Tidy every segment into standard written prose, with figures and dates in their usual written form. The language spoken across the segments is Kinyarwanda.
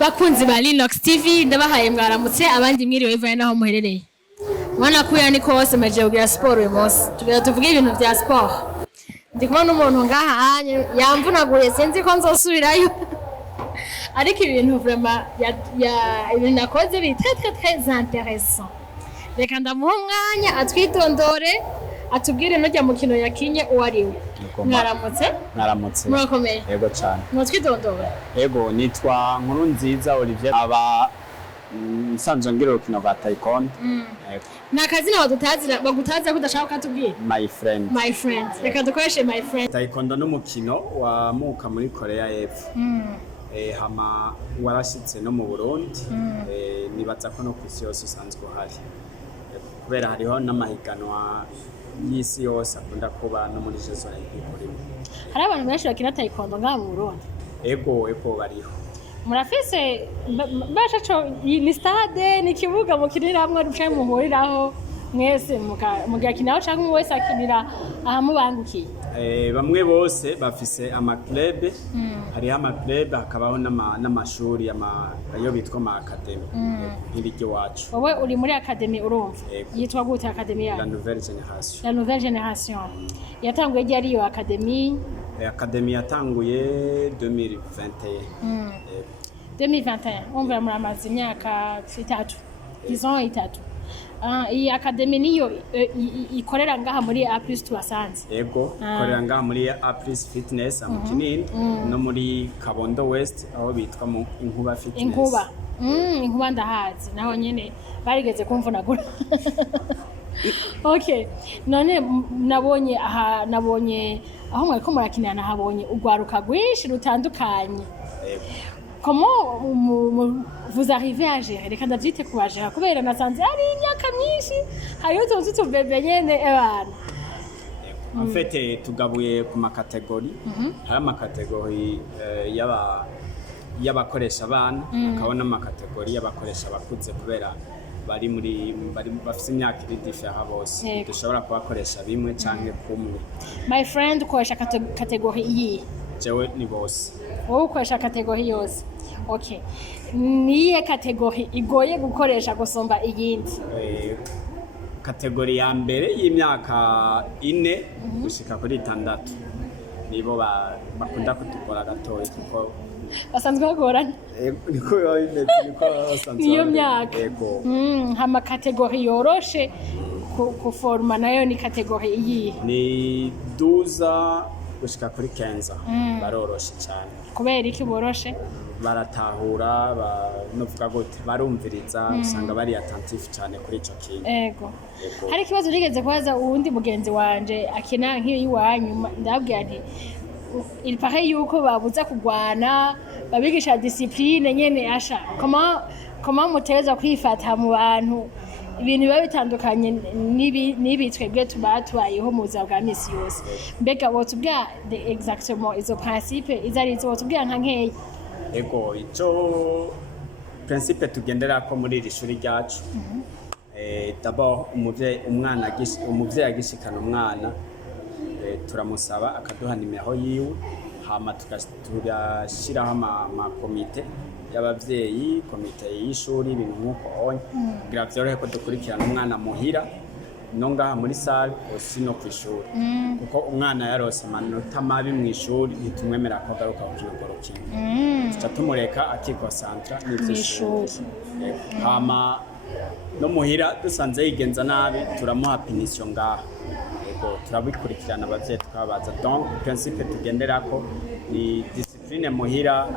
bakunzi ba Linux TV ndabahaye mwaramutse abandi mwiriwe ivanye naho muherereye. Mwana kuya ni kose maje kugira sport uyu munsi. Tugira tuvuge ibintu vya sport. Ndi kumwe n'umuntu ngaha yamvunaguye sinzi ko nzosubirayo. Ariko ibintu vraiment ibintu nakoze biri très intéressant. Reka ndamuha umwanya atwitondore atubwire no jya mukino yakinye uwariwe. Mwaramutse. Murakomeye. Yego cyane. Mwatwitondora. Yego nitwa NKURUNZIZA Olivier aba nsanzwe ngira urukino rwa waTaekwondo. Nakazina bagutaza kudashaka katubwire. My friend. Reka dukoreshe my friend. waTaekwondo n'umukino wamuka muri Korea y'Epfo. Hama warashitse no mu Burundi. Nibaza ko no kwisi yose usanzwe uhari. Kubera hariho n'amahiganwa y'isi yose akunda kuba no muri Jeux Olympiques. Hari abantu benshi bakina taekwondo ngaha mu Burundi. Ego bariho. Murafise bashacho ni stade ni kibuga mukiriramwe rucaye muhuriraho mwese mugakinaho canke wese akinira aha mubangukiye. Bamwe bose bafise ama club, hari ama club hakabaho n'amashuri ayo bitwa ama academy. Nk'iryo wacu. Wowe uri muri academy urumva? Yitwa gute academy yawe? La Nouvelle Génération. Yatanguye ryari iyo academy? Academy yatanguye 2021. 2021. Umva muri amazi imyaka 3. Disons 3. Iyi academy niyo ikorera ngaha muri A+ tubasanze. Yego, ikorera ngaha muri A+ Fitness mu Kinini no muri Kabondo West aho bitwa mu Inkuba Fitness. Inkuba ndahazi naho nyene barigeze kumvunagura. Okay. None nabonye aho mwariko murakinana habonye urwaruka rwinshi rutandukanye. Comment vous arrivez à gérer? Reka ndavyite kubajera kubera nasanze ari imyaka myinshi hariyo tubebe nyene ebana. En fait tugabuye ku makategori. Hari amakategori y'abakoresha abana, akabona amakategori y'abakoresha abakuze kubera bari bafite imyaka iri different bose. Dushobora kubakoresha bimwe canke kumwe. My friend ukoresha kategori iyi. Jewe ni bose. Wowe ukoresha kategori yose. Okay. Niye kategori igoye gukoresha gusomba iyindi? Kategori ya mbere y'imyaka 4 gushika kuri 6 nibo bakunda kutugora gatoyi kuko basanzwe bagorana. Niko basanzwe. Iyo myaka. Hama kategori yoroshe kuforma nayo ni kategori iyi. Ni 12 gushika kuri 15 baroroshe cyane. Kubera iki boroshe? Baratahura novuga gute barumviriza usanga bari attentif cyane kuri ico kintu. Ego. Hari kibazo rigeze kwaza uwundi mugenzi wanje akina nk'iyi wanyu ndabwira nti il paraît yuko babuza kugwana babigisha discipline nyene asha comment muteza kwifata mu bantu ibintu biba bitandukanye n'ibitwebwe tubayeho mu buzima bwa misi yose. Mbega wotubwira exactement izo principe izari zo wotubwira nka nkeya? Ego ico principe tugendera ko muri iri shuri ryacu. D'abord umuvyeyi agishikana umwana turamusaba akaduha nimero yiwe hama turashiraho ama komite y'abavyeyi, komite y'ishuri ibintu nkuko kugira vyorohe ko dukurikirana umwana muhira no ngaha muri salle osi no kwishuri. Kuko umwana yarose amanota mabi mu ishuri ntitumwemera ko garuka ukigorokina. Tuca tumureka akikosantra n'ishuri. Hama no muhira dusanze yigenza nabi turamuha punition ngaha. Yego turabikurikirana abavyeyi tukabaza. Donc principe tugenderako ni discipline muhira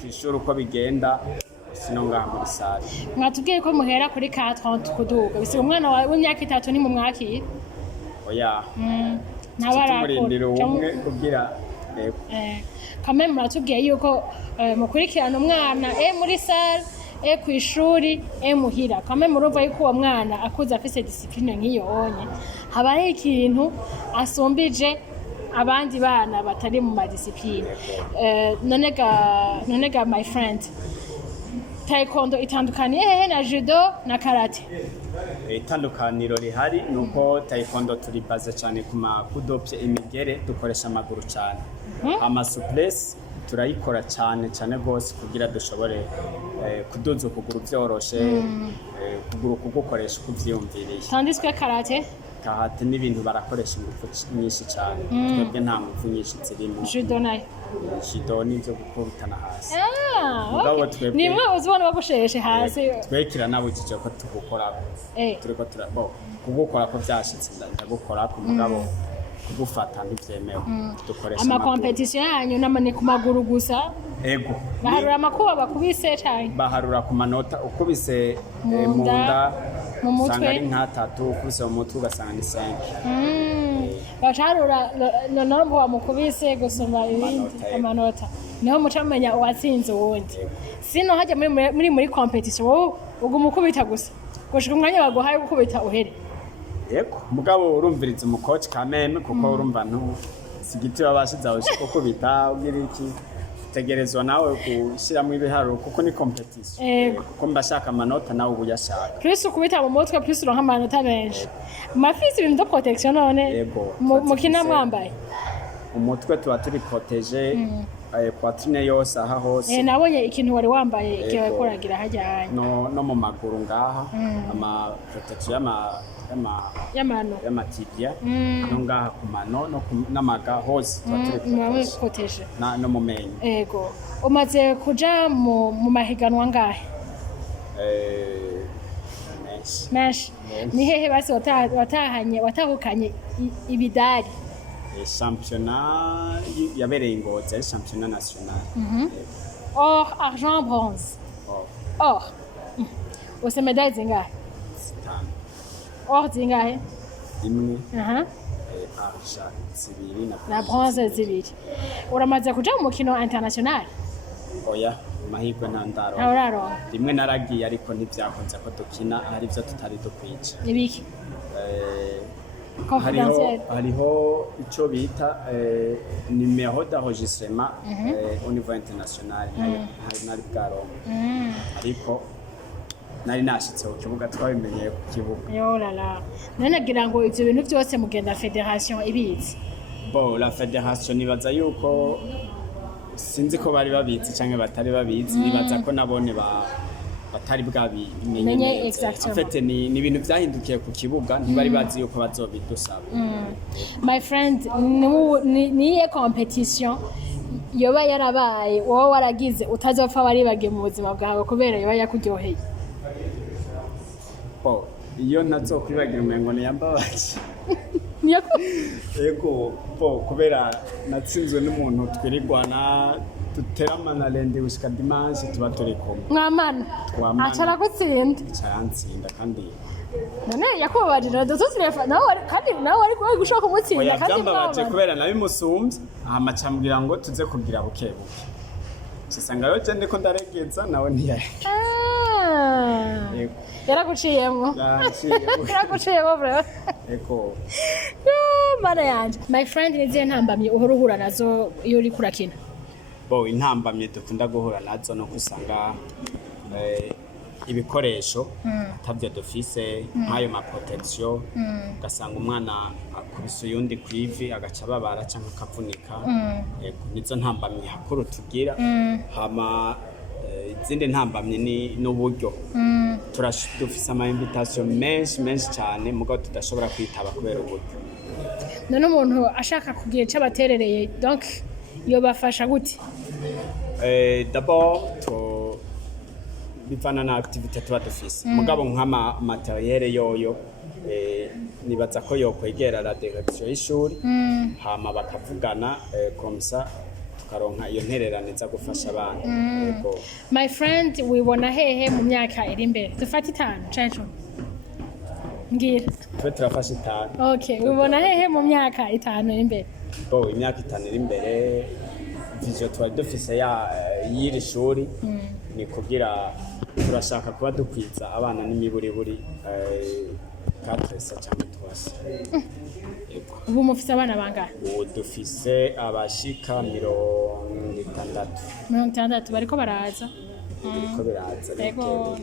kwishuri uko bigenda sino ngaha muri salle. Mwatubwiye ko muhera kuri 40 kuduga bisi umwana w'imyaka 3 ni mu mwaki? Oya. Nabarakora umwe kugira kame mwatubwiye yuko mukurikirana umwana muri salle kwishuri muhira kame murumva yuko uwo mwana akuze afise discipline nk'iyo onye haba ari ikintu asombije abandi bana batari mu madiscipline. Nonega my friend taekwondo itandukaniye hehe na judo na karate? Itandukaniro rihari nuko taekwondo turi base cyane ku makudopye imigere dukoresha amaguru cyane. Ama souplesse turayikora cyane rwose kugira dushobore kuduza ukuguru byoroshe ukuguru kugukoresha uko ubyiyumviriye. tandis que karate n'ibintu barakoresha ingufu nyinshi cyane, twebwe nta ngufu nyinshi zirimo. judo nayo judo ni ibyo gukubitana hasi. mugabo twebwe nimwe uzibona bagusheshe hasi, twekira nabujije ko tugukorako turiko kugukora ko byashitse ndagukora ku mugabo kugufata ntibyemewe. dukoresha ama competition yanyu namane ku maguru gusa. Ego baharura amakuba bakubise cyane, baharura ku manota ukubise mu nda mu mutwe usanga ari nk'atatu, ukubise mu mutwe ugasanga ni 5. bacarura nombo wamukubise gusoma ibindi amanota, niho muca mumenya uwatsinze uwundi. sino hajya muri competition wowe uguma ukubita gusa gushika umwanya baguhaye gukubita uhere. Yego mugabo urumviriza umukoci kameme kuko urumva sigiti babashiza ushiko kubita ugira iki, tegerezwa nawe gushiramo ibiharuro kuko ni competition. Kuko mbashaka amanota nawe ubuyashaka, plus ukubita mu mutwe plus uronka amanota menshi. mafisi ibintu de protection none mukina mwambaye umutwe tuba turi protege poitrine yose aha hose. nabonye ikintu wari wambaye igihe wakoragira hajyanye no mu maguru ngaha ama protection y'amatibia no ngaha ku mano n'amaga hose tuba turi protege no mu menyo. Ego umaze kuja mu mahiganwa ngahe? Menshi. Ni hehe basi watahukanye ibidari? Championnat yabereye Ngozi ari championnat national. Or, argent, bronze. Or. Ose medaille zingahe? 5. Or zingahe? 1. Argent 2 na bronze 2. Uramaze kuja mu mukino international? Oya, mahirwe ntandaro. Uraro. Rimwe naragiye ariko ntibyakunze ko dukina, hari byo tutari dukwica. Nibiki? hariho icyo bita numéro d'enregistrement au niveau international, hari nari bwaronka ariko nari nashitse ku kibuga twabimenyeye ku kibuga. Yorala none gira ngo ivyo bintu byose mugenda federation ibizi? La federation nibaza yuko sinzi ko bari babizi canke batari babizi, nibaza ko nabone batari bwabimenye exactement. Afite ni ibintu byahindukiye ku kibuga, ntibari bazi yuko bazobidusaba. My friend, niye competition yoba yarabaye wowe waragize utazopfa waribagiye mu buzima bwawe kubera yoba yakuryoheye? Iyo ntazokwibagira umengo niyambabaje. Yego kubera natsinzwe n'umuntu twirigwana duteramana lendi gushika dimanche tuba turi kumwe. Mwamana acara gutsinda cyantsinda kandi none yakubabarira dututire nawe kandi nawe ariko gushaka kumutsinda kandi byambabaje kubera nabimusumbye amacambwira ngo tuze kugira bukebuke cisanga yo je ndiko ndaregeza nawe ntiyaye. Yaraguciyemo bro. Eko mana yanje. My friend, nizihe ntambamye uhora uhura nazo iyo uri kurakina? Intambamye dukunda guhura nazo no kusanga ibikoresho atabyo dufise nk'ayo ma protection, ugasanga umwana akubise uyundi kwivi agaca babara cyangwa akavunika. Nizo ntambamye hakuru tugira. Hama izindi ntambamye ni n'uburyo dufise ama invitation menshi cyane mugabo tudashobora kwitaba kubera uburyo. None umuntu ashaka kugira icyo abaterereye donc yo bafasha gute? D'abord bivana na activité tuba dufise mugabo nk'ama materiel yoyo nibaza ko yo kwegera la direction y'ishuri hama bakavugana comme ça tukaronka iyo ntererane za gufasha abana. Yego my friend, wibona hehe mu myaka iri imbere? Dufata 5 canke ngira twe turafasha 5. Okay, wibona hehe mu myaka 5 iri imbere? Imyaka 5 iri imbere vision twari dufise y'iri shuri ni kugira turashaka kuba dukwiza abana n'imiburiburi 4 cyangwa 3. Ubu mufise abana bangahe? Dufise abashika 60 bariko baraza. Yego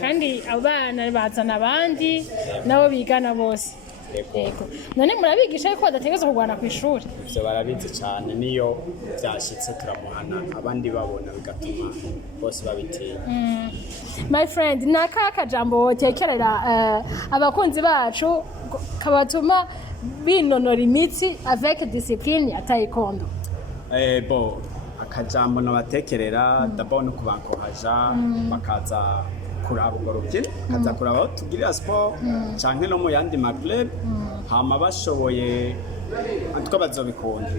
kandi abana bazana abandi nabo bigana bose. yego none murabigisha yuko badategerezwa kurwana ku ishuri ivyo barabizi cyane niyo vyashitse turamuhana abandi babona bigatuma bose babitinya. My friend naka kajambo wotekerera abakunzi bacu kabatuma binonora imitsi avec discipline ya taekwondo? Bo akajambo nabatekerera d'abord no kubankohaja bakaza kuraba urwo rukino bakaza kuraba aho tugirira sport canke no mu yandi maclub hama bashoboye antiko bazobikunda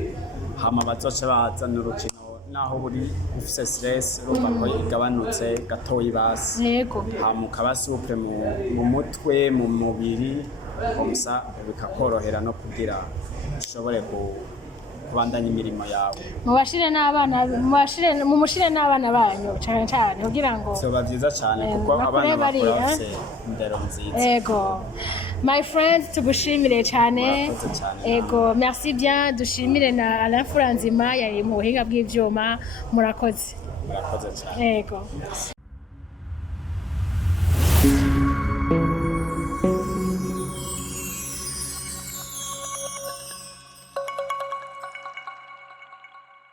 hama bazoce bazana urukino naho buri ufise stress urumva ko igabanutse gatoyi basi yego hama ukaba supre mu mutwe mu mubiri komsa bikakorohera no kugira ushobore kubandanya imirimo yawe mumushire n'abana banyu cyane cyane kugira ngo soba vyiza cyane kuko abana bakurafise indero nziza. Ego my friend tugushimire cyane ego merci bien dushimire na Alain Furanzima yari mu buhinga bw'ivyuma murakoze cyane ego.